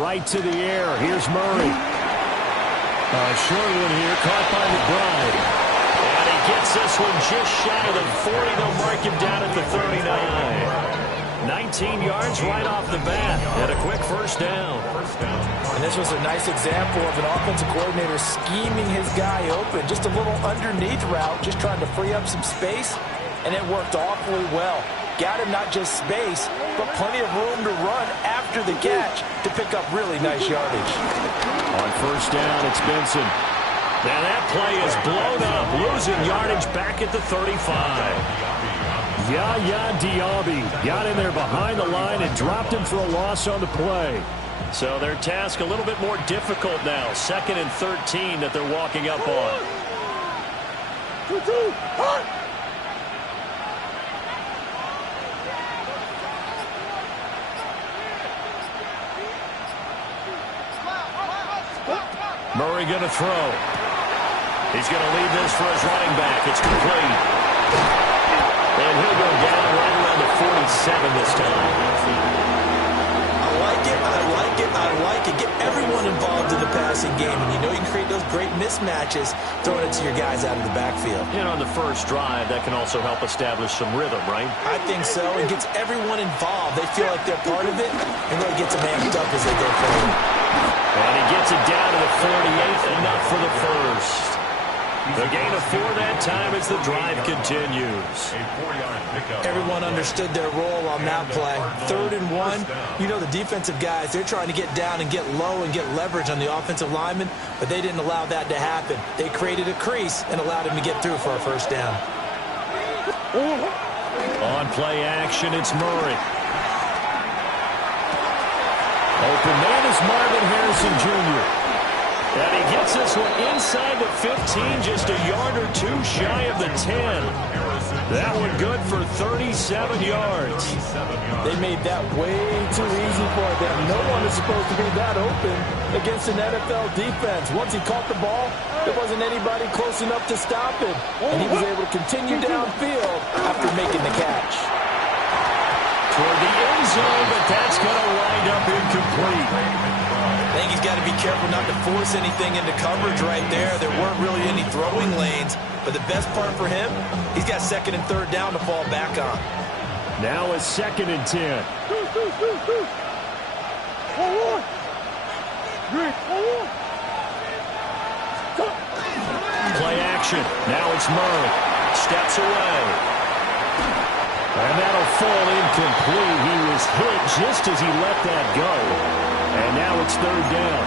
Right to the air. Here's Murray. Short one here, caught by McBride. And he gets this one just shy of the 40. They'll mark him down at the 39. 19 yards right off the bat. And a quick first down. And this was a nice example of an offensive coordinator scheming his guy open. Just a little underneath route, just trying to free up some space. And it worked awfully well. Got him not just space, but plenty of room to run after the catch to pick up really nice yardage. On first down, it's Benson. Now that play is blown up, losing yardage back at the 35. Yaya Diaby got in there behind the line and dropped him for a loss on the play. So their task a little bit more difficult now. 2nd and 13 that they're walking up on. Murray going to throw. He's going to lead this for his running back. It's complete. And he'll go down right around the 47 this time. I like it, I like it, I like it. Get everyone involved in the passing game. And you know you can create those great mismatches throwing it to your guys out of the backfield. And on the first drive, that can also help establish some rhythm, right? I think so. It gets everyone involved. They feel like they're part of it, and really gets them amped up as they go forward. And he gets it down to the 48th, enough for the first. The gain of 4 that time as the drive continues. Everyone understood their role on that play. 3rd and 1. You know the defensive guys, they're trying to get down and get low and get leverage on the offensive lineman, but they didn't allow that to happen. They created a crease and allowed him to get through for a first down. On play action, it's Murray. Open man is Marvin Harrison Jr. And he gets this one inside the 15, just a yard or 2 shy of the 10. That one good for 37 yards. They made that way too easy for them. No one is supposed to be that open against an NFL defense. Once he caught the ball, there wasn't anybody close enough to stop him. And he was able to continue downfield after making the catch. Toward the end zone, but that's going to wind up incomplete. I think he's got to be careful not to force anything into coverage right there. There weren't really any throwing lanes. But the best part for him, he's got 2nd and 3rd down to fall back on. Now it's 2nd and 10. Play action. Now it's Murray. Steps away. And that'll fall incomplete. He was hit just as he let that go. And now it's 3rd down.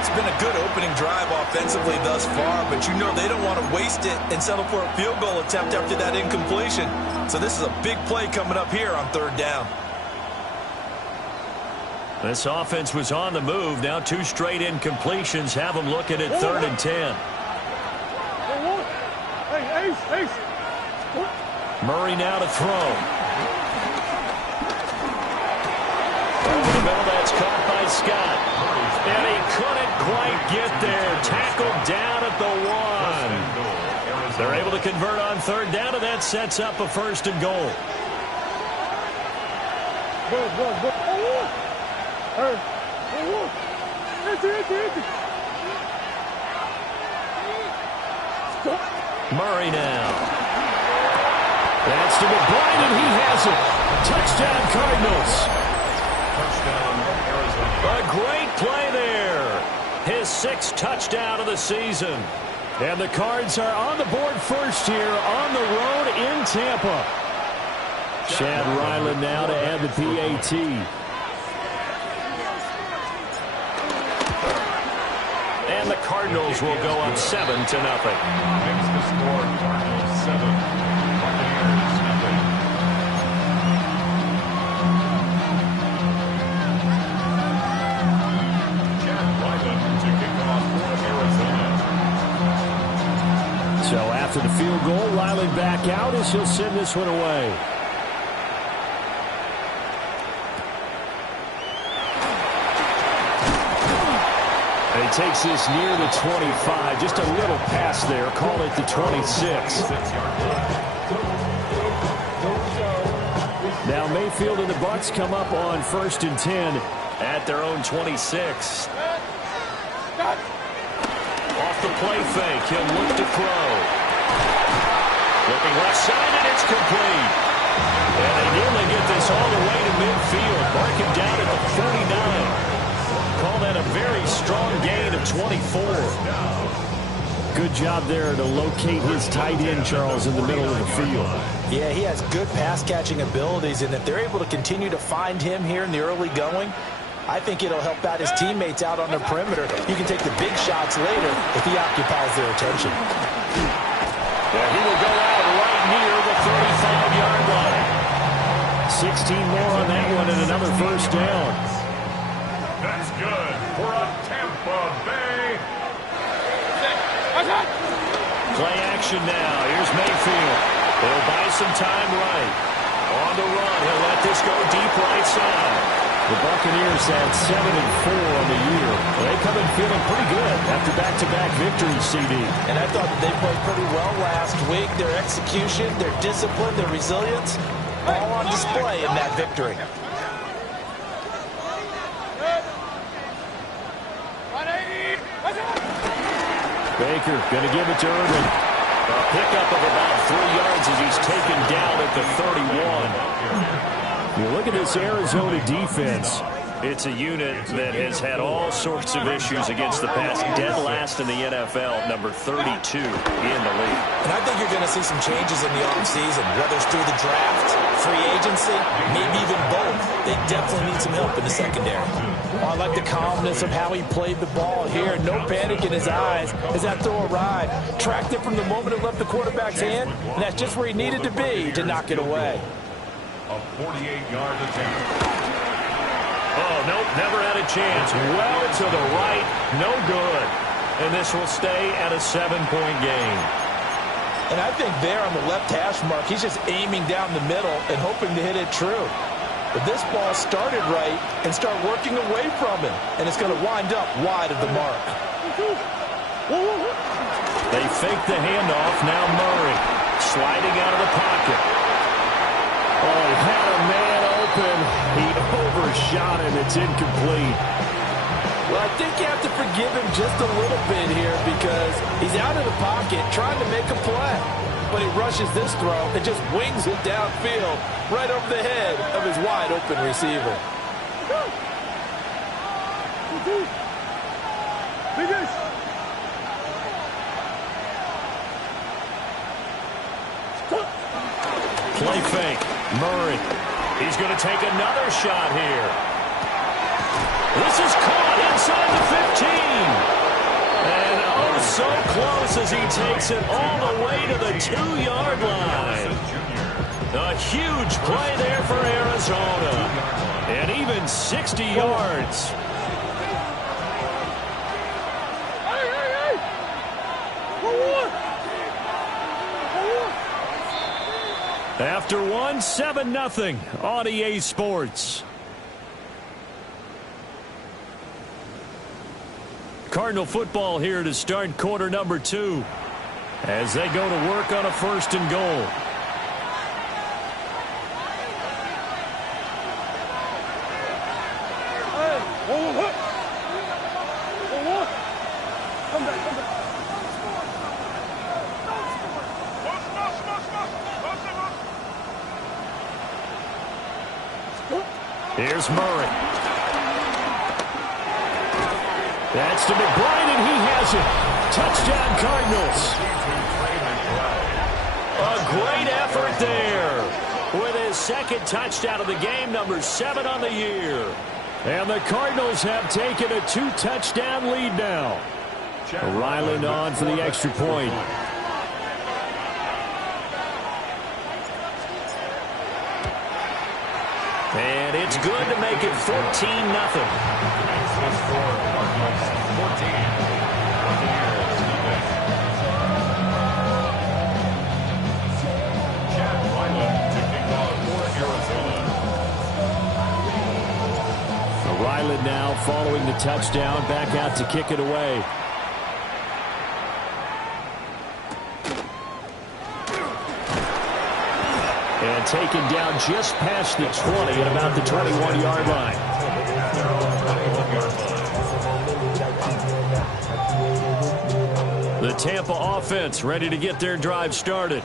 It's been a good opening drive offensively thus far, but you know they don't want to waste it and settle for a field goal attempt after that incompletion. So this is a big play coming up here on 3rd down. This offense was on the move. Now 2 straight incompletions have them looking at 3rd and 10. Murray now to throw. Over the middle, that's caught by Scott. And he couldn't quite get there. Tackled down at the 1. They're able to convert on 3rd down, and that sets up a 1st and goal. Murray now. That's to McBride, and he has it. Touchdown, Cardinals. A great play there. His 6th touchdown of the season. And the Cards are on the board first here on the road in Tampa. Chad Ryland now to add the PAT. And the Cardinals will go up 7-0. Makes the score Cardinals 7. So after the field goal, Riley back out as he'll send this one away. And he takes this near the 25. Just a little pass there. Call it the 26. Now Mayfield and the Bucs come up on 1st and 10 at their own 26. Off the play fake, he'll look to throw. Looking left side, and it's complete. And they nearly get this all the way to midfield. Mark him down at the 49. Call that a very strong gain of 24. Good job there to locate his tight end, Charles, in the middle of the field. Yeah, he has good pass-catching abilities, and if they're able to continue to find him here in the early going, I think it'll help out his teammates out on the perimeter. He can take the big shots later if he occupies their attention. Yeah, he will go out right near the 35-yard line. 16 more on that one and another first down. That's good for a Tampa Bay. Play action now. Here's Mayfield. He'll buy some time right. On the run, he'll let this go deep right side. The Buccaneers had 7-4 on the year. They come in feeling pretty good after back-to-back victories, CD. And I thought that they played pretty well last week. Their execution, their discipline, their resilience, all on display in that victory. Baker going to give it to Irvin. A pickup of about 3 yards as he's taken down at the 31. You look at this Arizona defense. It's a unit that has had all sorts of issues against the pass. Dead last in the NFL, number 32 in the league. And I think you're going to see some changes in the offseason, whether it's through the draft, free agency, maybe even both. They definitely need some help in the secondary. I like the calmness of how he played the ball here. No panic in his eyes as that throw arrived. Tracked it from the moment it left the quarterback's hand, and that's just where he needed to be to knock it away. A 48-yard attempt. Oh, nope, never had a chance. Well to the right, no good. And this will stay at a 7-point game. And I think there on the left hash mark, he's just aiming down the middle and hoping to hit it true. But this ball started right and start working away from him. And it's going to wind up wide of the mark. They fake the handoff. Now Murray sliding out of the pocket. Oh, he had a man open. He overshot him. It's incomplete. Well, I think you have to forgive him just a little bit here because he's out of the pocket trying to make a play. But he rushes this throw and just wings it downfield right over the head of his wide-open receiver. Play fake. Murray. He's going to take another shot here. This is caught inside the 15. And oh, so close as he takes it all the way to the 2-yard line. A huge play there for Arizona. And even 60 yards. After one, 7-0 on EA Sports. Cardinal football here to start quarter number 2 as they go to work on a 1st and goal. Here's Murray. That's to McBride, and he has it. Touchdown, Cardinals. A great effort there with his 2nd touchdown of the game, number 7 on the year. And the Cardinals have taken a 2-touchdown lead now. Ryland on for the extra point. And it's good to make it 14-0. Ryland now following the touchdown, back out to kick it away. And taken down just past the 20 at about the 21-yard line. The Tampa offense ready to get their drive started.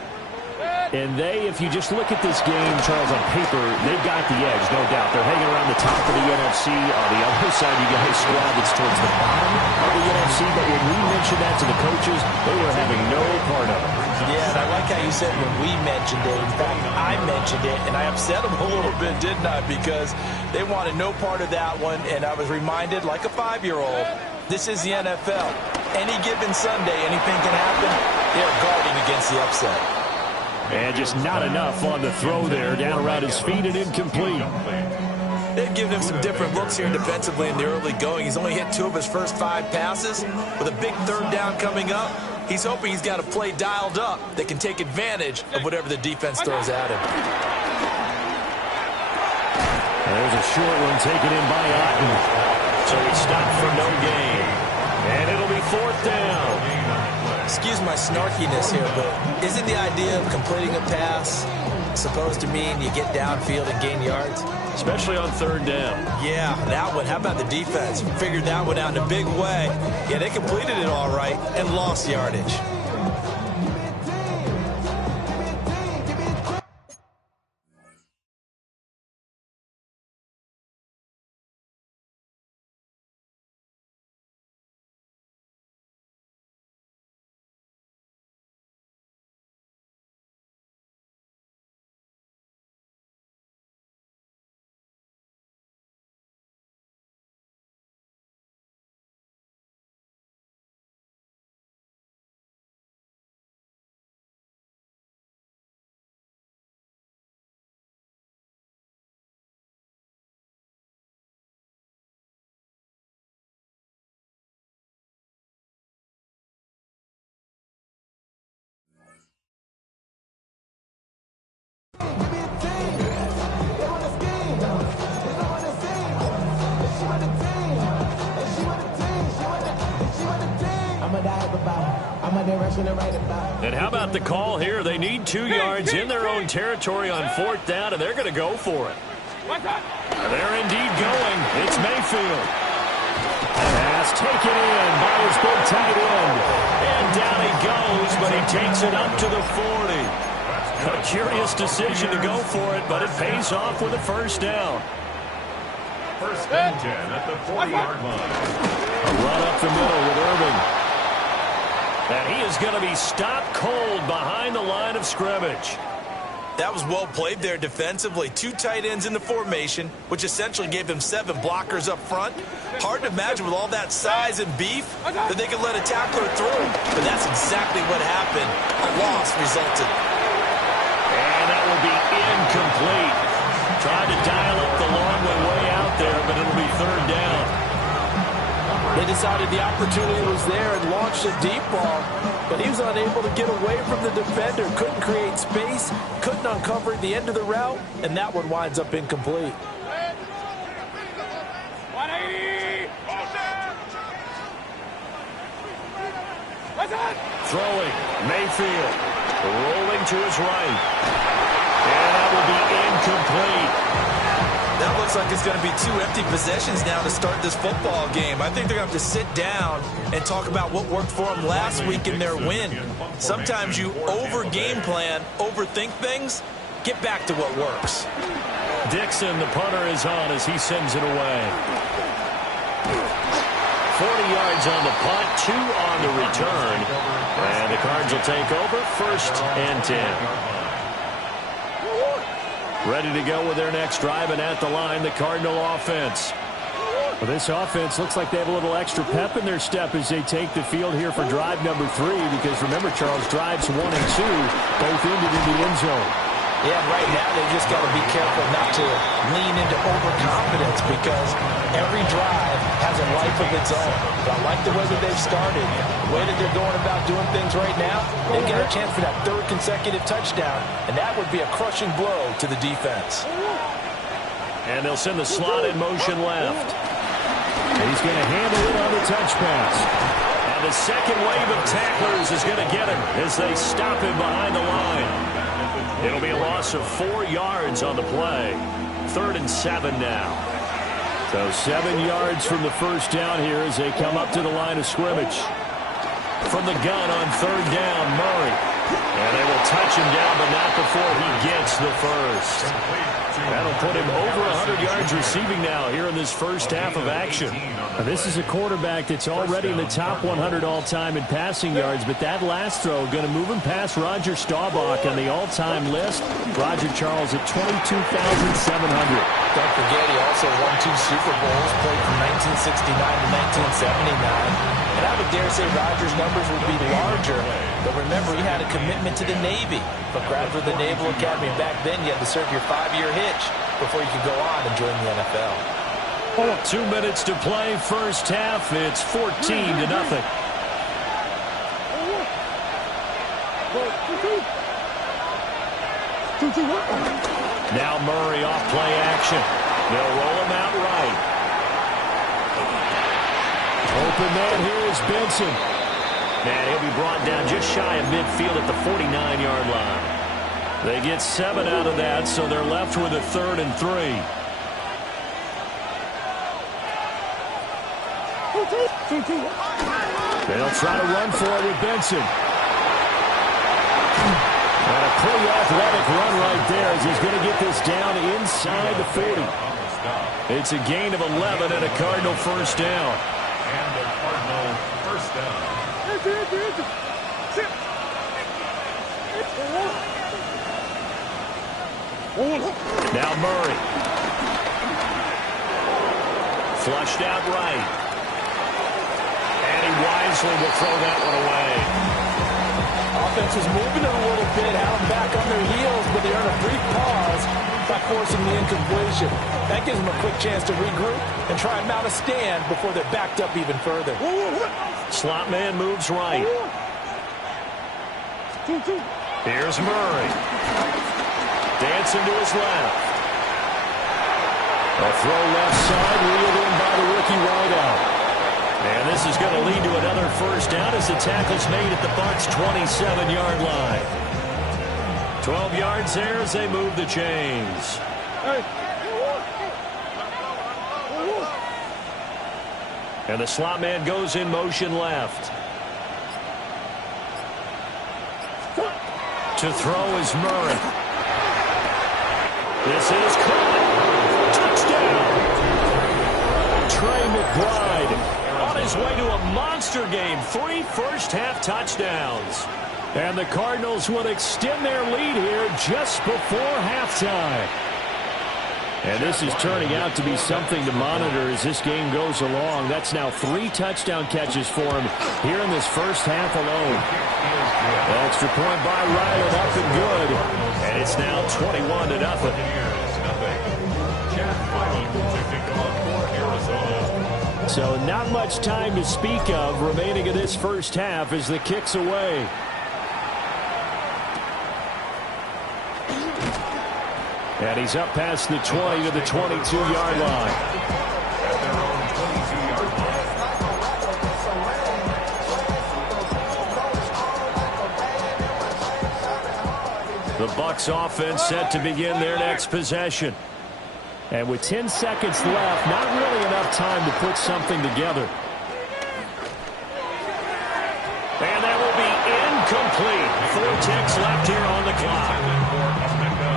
And if you just look at this game, Charles, on paper, they've got the edge, no doubt. They're hanging around the top of the NFC. On the other side, you got a squad that's towards the bottom of the NFC. But when we mentioned that to the coaches, they were having no part of it. Yeah, and I like how you said when we mentioned it. In fact, I mentioned it, and I upset them a little bit, didn't I? Because they wanted no part of that one, and I was reminded, like a 5-year-old, this is the NFL. Any given Sunday, anything can happen. They're guarding against the upset. And just not enough on the throw there. Down around his feet and incomplete. They've given him some different looks here defensively in the early going. He's only hit 2 of his first 5 passes. With a big 3rd down coming up, he's hoping he's got a play dialed up that can take advantage of whatever the defense throws at him. There's a short one taken in by Otten. So he stopped for no gain. And it'll be 4th down. Excuse my snarkiness here, but isn't the idea of completing a pass supposed to mean you get downfield and gain yards? Especially on 3rd down. Yeah, that one. How about the defense? Figured that one out in a big way. Yeah, they completed it all right and lost yardage. And how about the call here? They need 2 yards in their own territory on 4th down, and they're going to go for it. They're indeed going. It's Mayfield. Pass taken in by his big tight end. And down he goes, but he takes it up to the 40. A curious decision to go for it, but it pays off with a 1st down. 1st and 10 at the 40-yard line. A run up the middle with Irving. And he is going to be stopped cold behind the line of scrimmage. That was well played there defensively. 2 tight ends in the formation, which essentially gave them 7 blockers up front. Hard to imagine with all that size and beef that they could let a tackler through. But that's exactly what happened. A loss resulted. And that will be incomplete. Tried to dial up the long way out there, but it'll be 3rd down. They decided the opportunity was there and launched a deep ball, but he was unable to get away from the defender, couldn't create space, couldn't uncover the end of the route, and that one winds up incomplete. Throwing, Mayfield, rolling to his right, and that will be incomplete. That looks like it's going to be 2 empty possessions now to start this football game. I think they're going to have to sit down and talk about what worked for them last week in their win. Sometimes you over-game plan, overthink things. Get back to what works. Dixon, the punter, is on as he sends it away. 40 yards on the punt, 2 on the return. And the Cards will take over 1st and 10. Ready to go with their next drive, and at the line, the Cardinal offense. Well, this offense looks like they have a little extra pep in their step as they take the field here for drive number 3, because remember, Charles, drives 1 and 2 both ended in the end zone. Yeah, right now they just got to be careful not to lean into overconfidence, because every drive has a life of its own. But I like the way that they've started, the way that they're going about doing things right now. They've got a chance for that 3rd consecutive touchdown, and that would be a crushing blow to the defense. And they'll send the slot in motion left. And he's going to handle it on the touch pass. And the second wave of tacklers is going to get him as they stop him behind the line. It'll be a loss of 4 yards on the play. 3rd and 7 now. So 7 yards from the first down here as they come up to the line of scrimmage. From the gun on 3rd down, Murray. And they will touch him down, but not before he gets the first. That'll put him over 100 yards receiving now here in this first half of action. Now, this is a quarterback that's already in the top 100 all-time in passing yards, but that last throw going to move him past Roger Staubach on the all-time list. Roger Charles at 22,700. Don't forget, he also won 2 Super Bowls, played from 1969 to 1979. And I would dare say Rodgers' numbers would be larger. But remember, he had a commitment to the Navy. For graduate of the Naval Academy back then, you had to serve your 5-year hitch before you could go on and join the NFL. 2 minutes to play, first half. It's 14-0. Now Murray off play action. They'll roll him out right. Open man here is Benson. And he'll be brought down just shy of midfield at the 49-yard line. They get 7 out of that, so they're left with a 3rd and 3. They'll try to run for it with Benson. And a pretty athletic run right there as he's going to get this down inside the 40. It's a gain of 11 and a Cardinal first down. And a Cardinal first down. Now Murray. Flushed out right. And he wisely will throw that one away. Offense was moving it a little bit, had them back on their heels, but they earned a brief pause by forcing the incompletion. That gives them a quick chance to regroup and try and mount a stand before they're backed up even further. Slot man moves right. Here's Murray. Dancing to his left. A throw left side, reeled in by the rookie wideout. And this is going to lead to another first down as the tackle's made at the Bucs' 27-yard line. 12 yards there as they move the chains. And the slot man goes in motion left. To throw is Murray. This is caught. Touchdown. Trey McBride on his way to a monster game. 3 first-half touchdowns. And the Cardinals will extend their lead here just before halftime. And this is turning out to be something to monitor as this game goes along. That's now 3 touchdown catches for him here in this first half alone. Extra point by Ryland, up and good. And it's now 21-0. So not much time to speak of remaining in this first half as the kick's away. And he's up past the 20 to the 22-yard line. The Bucs offense set to begin their next possession. And with 10 seconds left, not really enough time to put something together. And that will be incomplete. 4 ticks left here on the clock.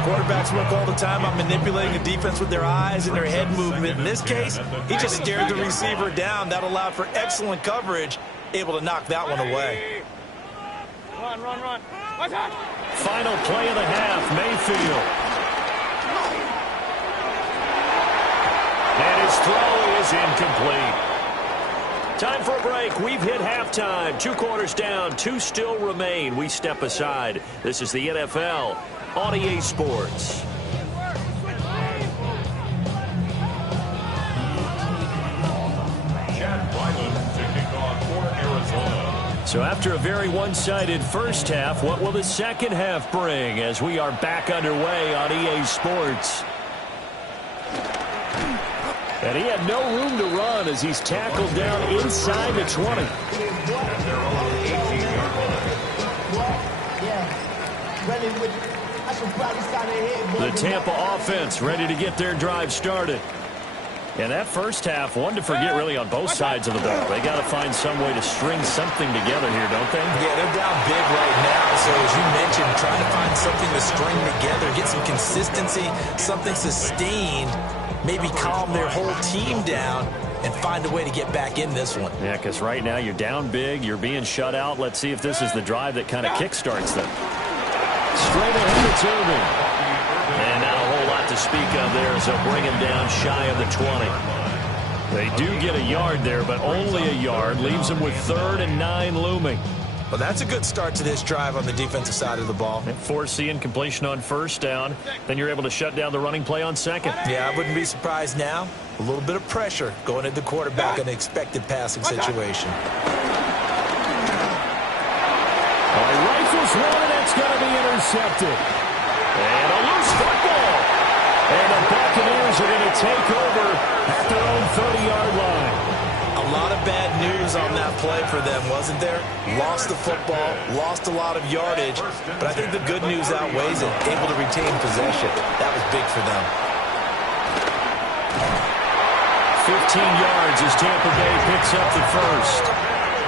Quarterbacks work all the time on manipulating the defense with their eyes and their head movement. In this case, he just stared the receiver down. That allowed for excellent coverage, able to knock that one away. Run. Final play of the half, Mayfield. And his throw is incomplete. Time for a break. We've hit halftime. 2 quarters down, 2 still remain. We step aside. This is the NFL on EA Sports. So after a very one-sided first half, what will the second half bring as we are back underway on EA Sports? And he had no room to run as he's tackled down inside the 20. The Tampa offense ready to get their drive started. And that first half, one to forget really on both sides of the ball. They got to find some way to string something together here, don't they? Yeah, they're down big right now. So as you mentioned, trying to find something to string together, get some consistency, something sustained, maybe calm their whole team down and find a way to get back in this one. Yeah, because right now you're down big, you're being shut out. Let's see if this is the drive that kind of kickstarts them. Straight ahead, it's Irving. And not a whole lot to speak of there, so bring him down shy of the 20. They do get a yard there, but only a yard. Leaves them with 3rd and 9 looming. Well, that's a good start to this drive on the defensive side of the ball. Forcing incompletion on first down. Then you're able to shut down the running play on second. Yeah, I wouldn't be surprised now. A little bit of pressure going at the quarterback in an expected passing situation. Rifles one, and that's going to be intercepted. And a loose football. And the Buccaneers are going to take over at their own 30-yard line. A lot of bad news on that play for them, wasn't there? Lost the football, lost a lot of yardage, but I think the good news outweighs it. Able to retain possession. That was big for them. 15 yards as Tampa Bay picks up the first.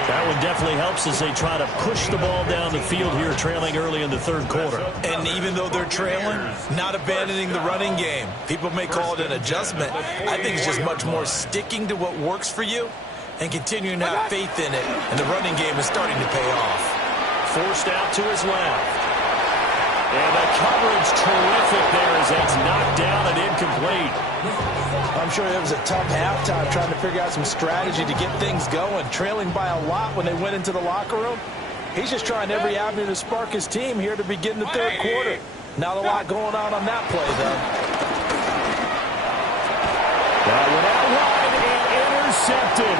That one definitely helps as they try to push the ball down the field here, trailing early in the third quarter. And even though they're trailing, not abandoning the running game. People may call it an adjustment. I think it's just much more sticking to what works for you and continuing to have faith in it. And the running game is starting to pay off. Forced out to his left. And the coverage terrific there as that's knocked down and incomplete. I'm sure it was a tough halftime trying to figure out some strategy to get things going. Trailing by a lot when they went into the locker room. He's just trying every avenue to spark his team here to begin the third quarter. Not a lot going on that play, though. That went out wide and intercepted.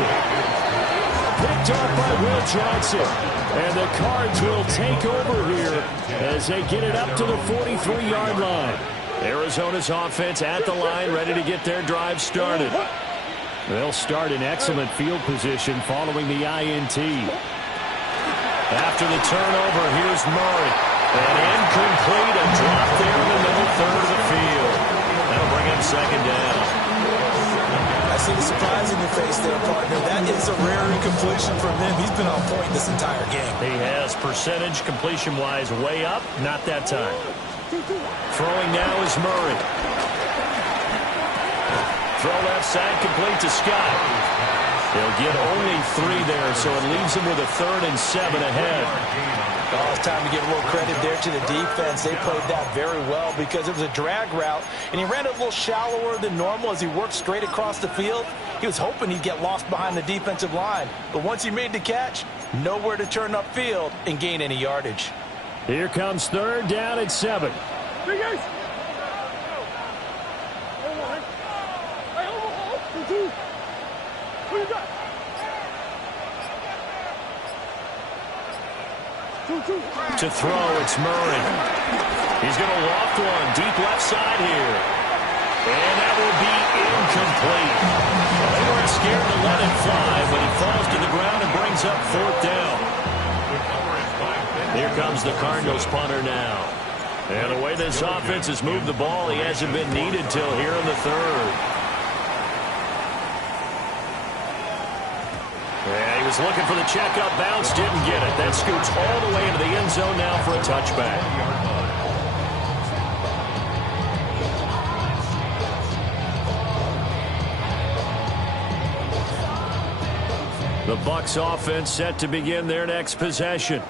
Picked up by Will Johnson. And the Cards will take over here as they get it up to the 43-yard line. Arizona's offense at the line, ready to get their drive started. They'll start in excellent field position following the INT. After the turnover, here's Murray. And incomplete, a drop there in the middle third of the field. That'll bring him second down. I see the surprise in your face there, partner. That is a rare incompletion from him. He's been on point this entire game. He has percentage completion-wise way up, not that time. Throwing now is Murray. Throw left side complete to Scott. He'll get only 3 there, so it leaves him with a 3rd and 7 ahead. Oh, it's time to give a little credit there to the defense. They played that very well because it was a drag route, and he ran it a little shallower than normal as he worked straight across the field. He was hoping he'd get lost behind the defensive line, but once he made the catch, nowhere to turn upfield and gain any yardage. Here comes 3rd down at 7. To throw, it's Murray. He's going to loft one deep left side here. And that will be incomplete. Well, they weren't scared to let it fly, but it falls to the ground and brings up 4th down. Here comes the Cardinals punter now. And the way this offense has moved the ball, he hasn't been needed till here in the third. Yeah, he was looking for the checkup bounce, didn't get it. That scoots all the way into the end zone now for a touchback. The Bucs offense set to begin their next possession.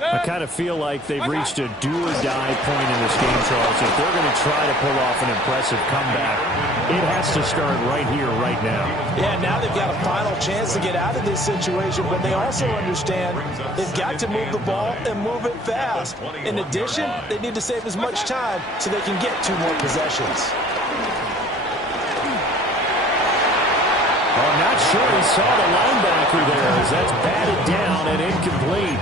I kind of feel like they've reached a do-or-die point in this game, Charles. If they're going to try to pull off an impressive comeback, it has to start right here, right now. Yeah, now they've got a final chance to get out of this situation, but they also understand they've got to move the ball and move it fast. In addition, they need to save as much time so they can get 2 more possessions. I'm not sure he saw the linebacker there as that's batted down and incomplete.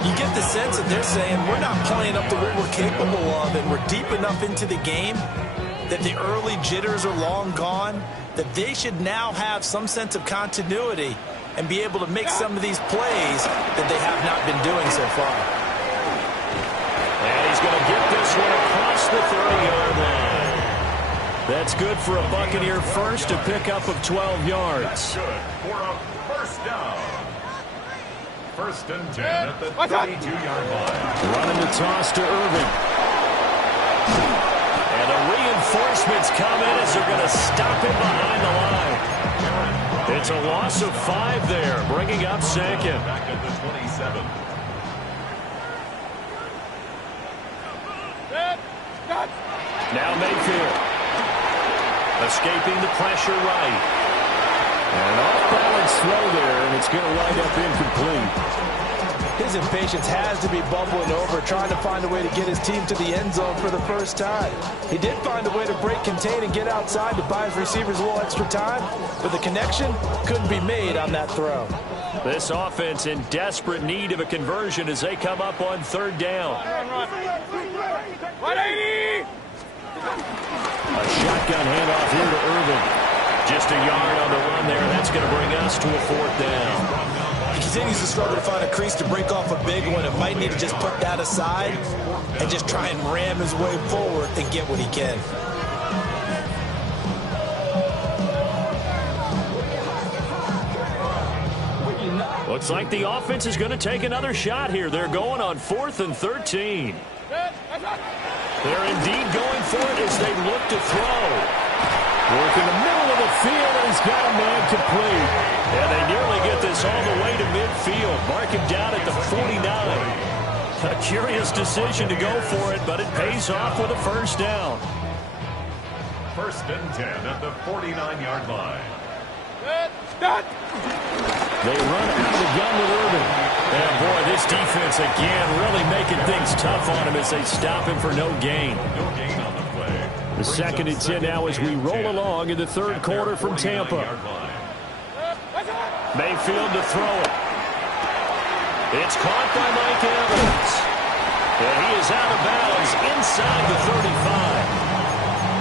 You get the sense that they're saying we're not playing up to what we're capable of, and we're deep enough into the game that the early jitters are long gone, that they should now have some sense of continuity and be able to make some of these plays that they have not been doing so far. And he's going to get this one across the 30-yard line. That's good for a Buccaneer first, a pickup of 12 yards. Good for a first down. First and 10 at the 32-yard line. Running the toss to Irving. And the reinforcements come in as they're going to stop him behind the line. It's a loss of 5 there, bringing up second. Back at the 27. Now Mayfield. Escaping the pressure right. And an off-balance throw there, and it's going to wind up incomplete. His impatience has to be bubbling over, trying to find a way to get his team to the end zone for the first time. He did find a way to break contain and get outside to buy his receivers a little extra time, but the connection couldn't be made on that throw. This offense in desperate need of a conversion as they come up on third down. A shotgun handoff here to Irving. Just a yard on the run there. That's going to bring us to a fourth down. He continues to struggle to find a crease to break off a big one. It might need to just put that aside and just try and ram his way forward and get what he can. Looks like the offense is going to take another shot here. They're going on 4th and 13. They're indeed going for it as they look to throw. Work in the middle of the field, and he's got a man complete. And they nearly get this all the way to midfield. Mark him down at the 49. A curious decision to go for it, but it pays off with a first down. First and 10 at the 49-yard line. They run out of the gun with Irving. And boy, this defense again really making things tough on him as they stop him for no gain. No gain on the play. The second and 10 now as we roll along in the third quarter from Tampa. Mayfield to throw it. It's caught by Mike Evans. And he is out of bounds inside the 35.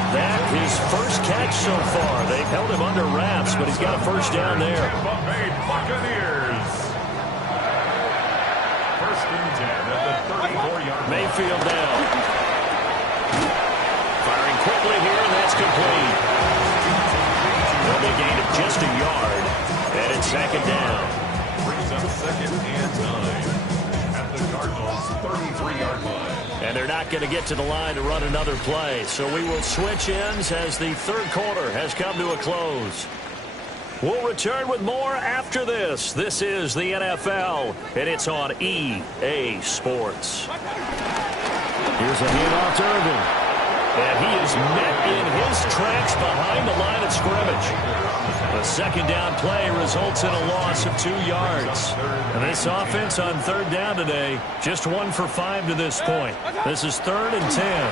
That his first catch so far. They've held him under wraps, but he's got a first down there. Tampa Bay Buccaneers. First and 10 at the 34-yard line. Mayfield down. Firing quickly here, and that's complete. Well, they gained him just a yard, and it's second down. Brings up second and 9 at the Cardinals' 33-yard line. And they're not going to get to the line to run another play. So we will switch ends as the third quarter has come to a close. We'll return with more after this. This is the NFL, and it's on EA Sports. Here's a handoff to Irving. And he is met in his tracks behind the line of scrimmage. The second down play results in a loss of 2 yards. And this offense on third down today, just 1 for 5 to this point. This is 3rd and 10.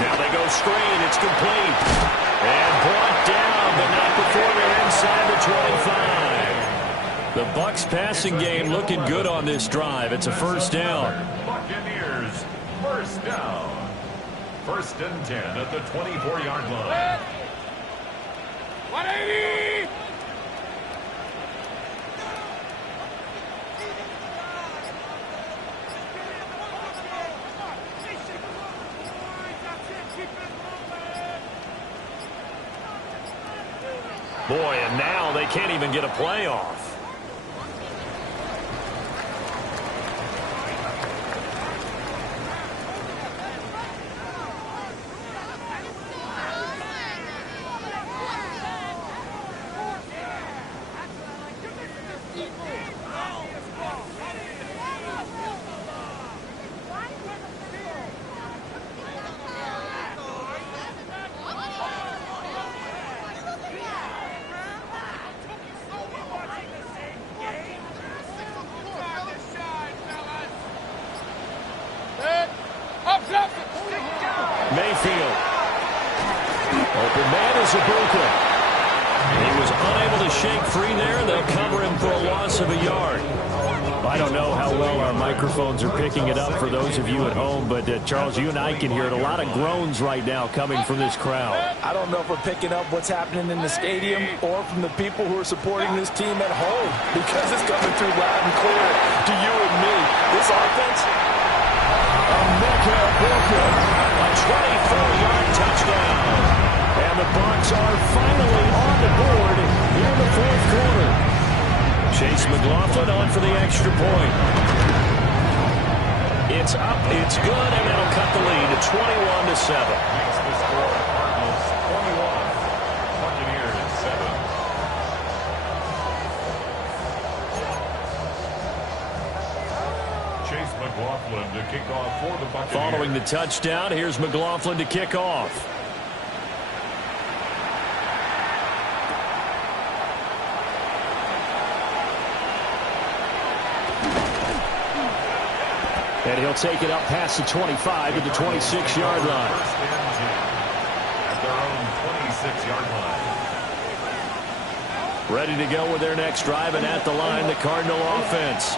Now they go screen. It's complete. And brought down, but not before they're inside the 25. The Bucs passing game looking good on this drive. It's a first down. Buccaneers, first down. First and 10 at the 24-yard line. 180! Boy, and now they can't even get a play off. Mayfield. Open man is Ibuka. He was unable to shake free there. They'll cover him for a loss of a yard. I don't know how well our microphones are picking it up for those of you at home, but Charles, you and I can hear it. A lot of groans right now coming from this crowd. I don't know if we're picking up what's happening in the stadium or from the people who are supporting this team at home, because it's coming through loud and clear to you and me. This offense, Emeka Egbuka, a 24-yard touchdown. And the Bucs are finally on the board here in the fourth quarter. Chase McLaughlin on for the extra point. It's up, it's good, and that'll cut the lead to 21-7. Makes the score Cardinals 21, Buccaneers 7. Chase McLaughlin to kick off for the Buccaneers. Following the touchdown, here's McLaughlin to kick off. And he'll take it up past the 25 to the 26-yard line. First and 10 at their own 26-yard line. Ready to go with their next drive, and at the line, the Cardinal offense.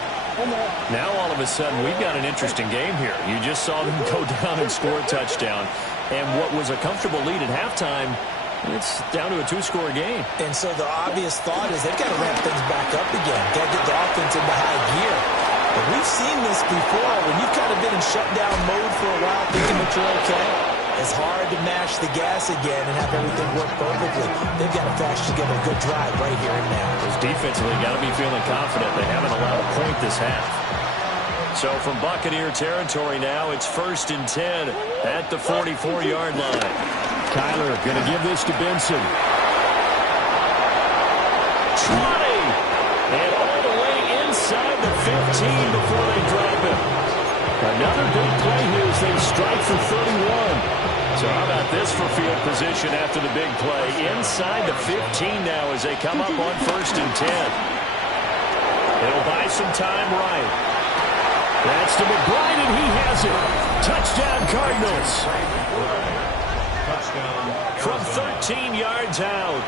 Now, all of a sudden, we've got an interesting game here. You just saw them go down and score a touchdown. And what was a comfortable lead at halftime, it's down to a two-score game. and so the obvious thought is they've got to ramp things back up again. Got to get the offense into high gear. But we've seen this before. When you've kind of been in shutdown mode for a while, thinking that you're okay, it's hard to mash the gas again and have everything work perfectly. They've got to flash together a good drive right here and now. Because defensively, got to be feeling confident. They haven't allowed a point this half. So from Buccaneer territory now, it's 1st and 10 at the 44-yard line. Kyler going to give this to Benson. 20! And all the way inside the 15 before they drop it. Another big play here as they strike for 31. So how about this for field position after the big play? Inside the 15 now as they come up on 1st and 10. It'll buy some time right. That's to McBride, and he has it. Touchdown, Cardinals. Touchdown From 13 yards out.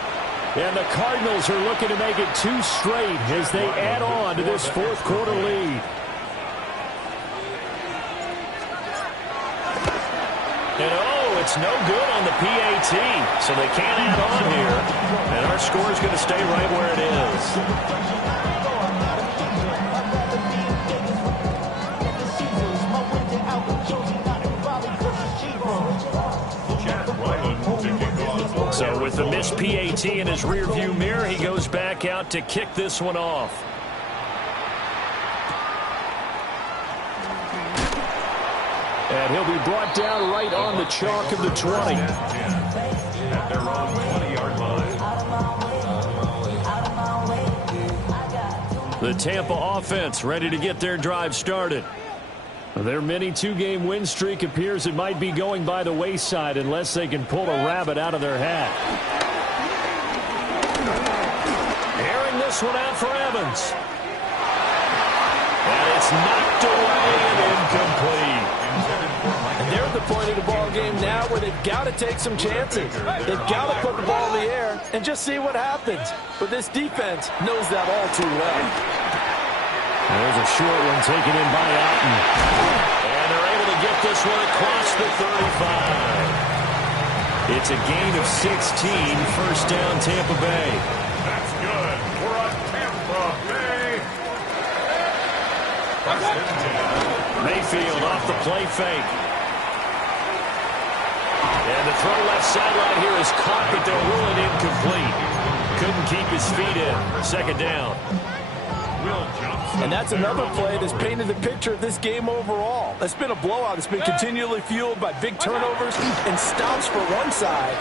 And the Cardinals are looking to make it 2 straight as they add on to this fourth quarter lead. And it's no good on the PAT, so they can't add on here. And our score is going to stay right where it is. So with the missed PAT in his rearview mirror, he goes back out to kick this one off. And he'll be brought down right on the chalk of the 20. At their own 20-yard line. The Tampa offense ready to get their drive started. Their mini 2-game win streak appears it might be going by the wayside unless they can pull a rabbit out of their hat. Airing this one out for Evans. And it's knocked away and incomplete. And they're at the point of the ball game now where they've got to take some chances. They've got to put the ball in the air and just see what happens. But this defense knows that all too well. There's a short one taken in by Otten. And they're able to get this one across the 35. It's a gain of 16, first down Tampa Bay. That's good. We're on Tampa Bay. First and 10. Mayfield off the play fake. And the throw left sideline here is caught, but they'll rule it incomplete. Couldn't keep his feet in. Second down. And that's another play that's painted the picture of this game overall. It's been a blowout. It's been continually fueled by big turnovers and stops for one side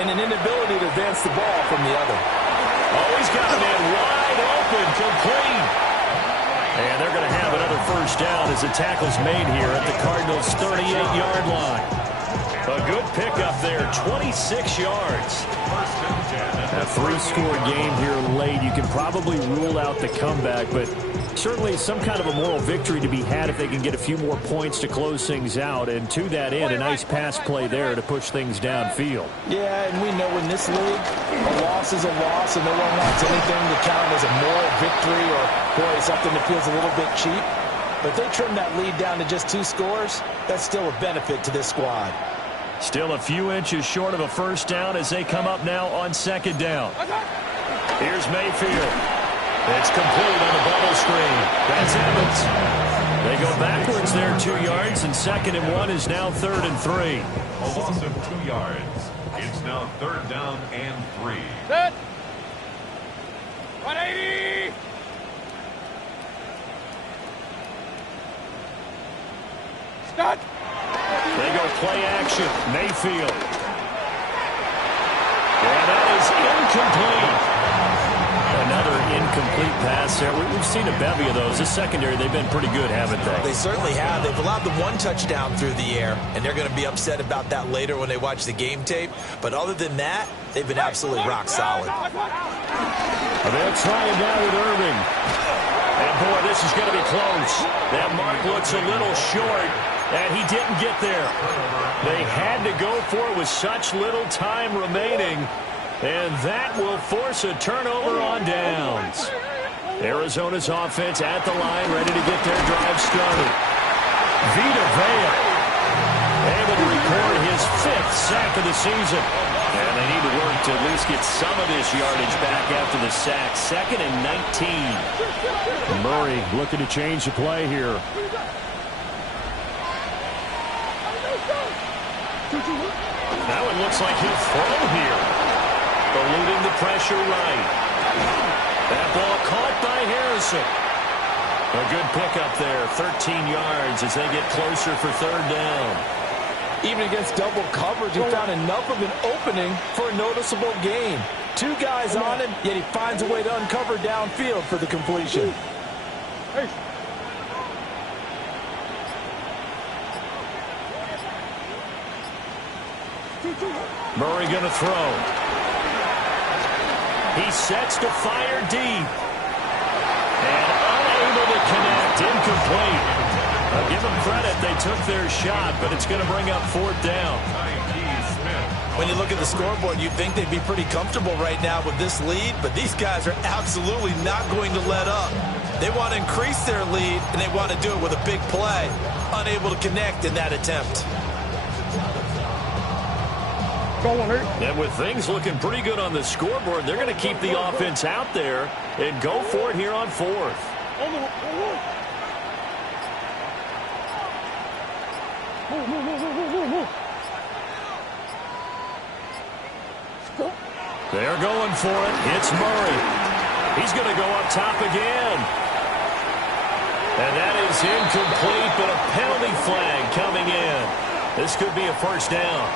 and an inability to advance the ball from the other. Oh, he's got a man wide open, complete. And they're going to have another first down as the tackle's made here at the Cardinals' 38-yard line. A good pickup there, 26 yards. A three-score game here late. You can probably rule out the comeback, but certainly some kind of a moral victory to be had if they can get a few more points to close things out. And to that end, a nice pass play there to push things downfield. Yeah, and we know in this league, a loss is a loss, and no one wants anything to count as a moral victory or, boy, something that feels a little bit cheap. But they trim that lead down to just 2 scores. That's still a benefit to this squad. Still a few inches short of a first down as they come up now on second down. Here's Mayfield. It's complete on the bubble screen. That's Evans. They go backwards there 2 yards, and 2nd and 1 is now 3rd and 3. A loss of 2 yards. It's now 3rd down and 3. Set. 180. Start. They go play action. Mayfield. And that is incomplete. Another incomplete pass there. We've seen a bevy of those. This secondary, they've been pretty good, haven't they? They certainly have. They've allowed the 1 touchdown through the air, and they're going to be upset about that later when they watch the game tape. But other than that, they've been absolutely rock solid. They'll try it now with Irving. And, boy, this is going to be close. That mark looks a little short, and he didn't get there. They had to go for it with such little time remaining. And that will force a turnover on downs. Arizona's offense at the line, ready to get their drive started. Vita Vea able to record his 5th sack of the season. And they need to work to at least get some of this yardage back after the sack. 2nd and 19. Murray looking to change the play here. Now it looks like he'll throw here. Eluding the pressure right. That ball caught by Harrison. A good pickup there, 13 yards as they get closer for 3rd down. Even against double coverage, he found enough of an opening for a noticeable gain. 2 guys on him, yet he finds a way to uncover downfield for the completion. Murray going to throw. He sets to fire deep. And unable to connect. Incomplete. I'll give them credit. They took their shot, but it's going to bring up 4th down. When you look at the scoreboard, you'd think they'd be pretty comfortable right now with this lead, but these guys are absolutely not going to let up. They want to increase their lead, and they want to do it with a big play. Unable to connect in that attempt. And with things looking pretty good on the scoreboard, they're going to keep the offense out there and go for it here on 4th. They're going for it. It's Murray. He's going to go up top again. And that is incomplete, but a penalty flag coming in. This could be a 1st down.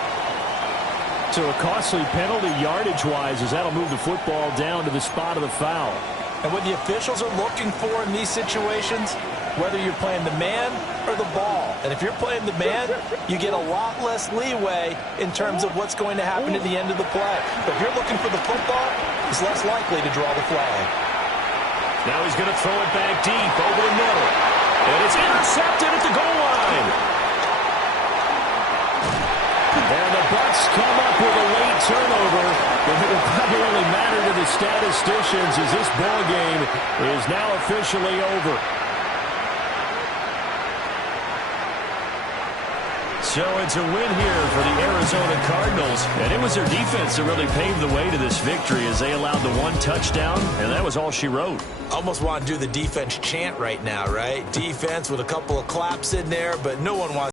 So a costly penalty yardage-wise as that'll move the football down to the spot of the foul. And what the officials are looking for in these situations, whether you're playing the man or the ball. And if you're playing the man, you get a lot less leeway in terms of what's going to happen at the end of the play. But if you're looking for the football, it's less likely to draw the flag. Now he's going to throw it back deep over the middle. And it's intercepted at the goal line. And the Bucs come up with a late turnover, but it will probably only matter to the statisticians as this ball game is now officially over. So it's a win here for the Arizona Cardinals, and it was their defense that really paved the way to this victory as they allowed the 1 touchdown, and that was all she wrote. Almost want to do the defense chant right now, right? Defense with a couple of claps in there, but no one wants